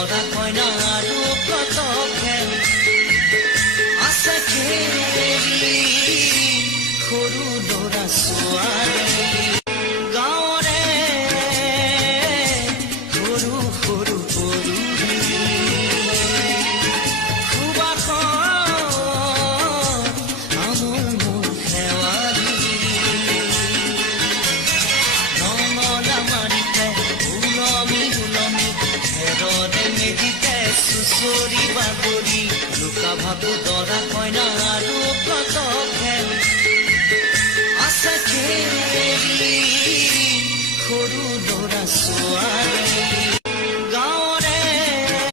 দৰা কইনা আৰু কত খেল আছে খেলি সৰু ল'ৰা ছোৱালী গাঁৱৰে সৰু সৰু পদূলি সুবাসত আমোল মোৰ শেৱালি নঙলা মাৰিতে ওলমি ওলমি হেৰৰে মেজিতে চুচৰি বাগৰি লুকা ভাবো দৰা কইনা আৰু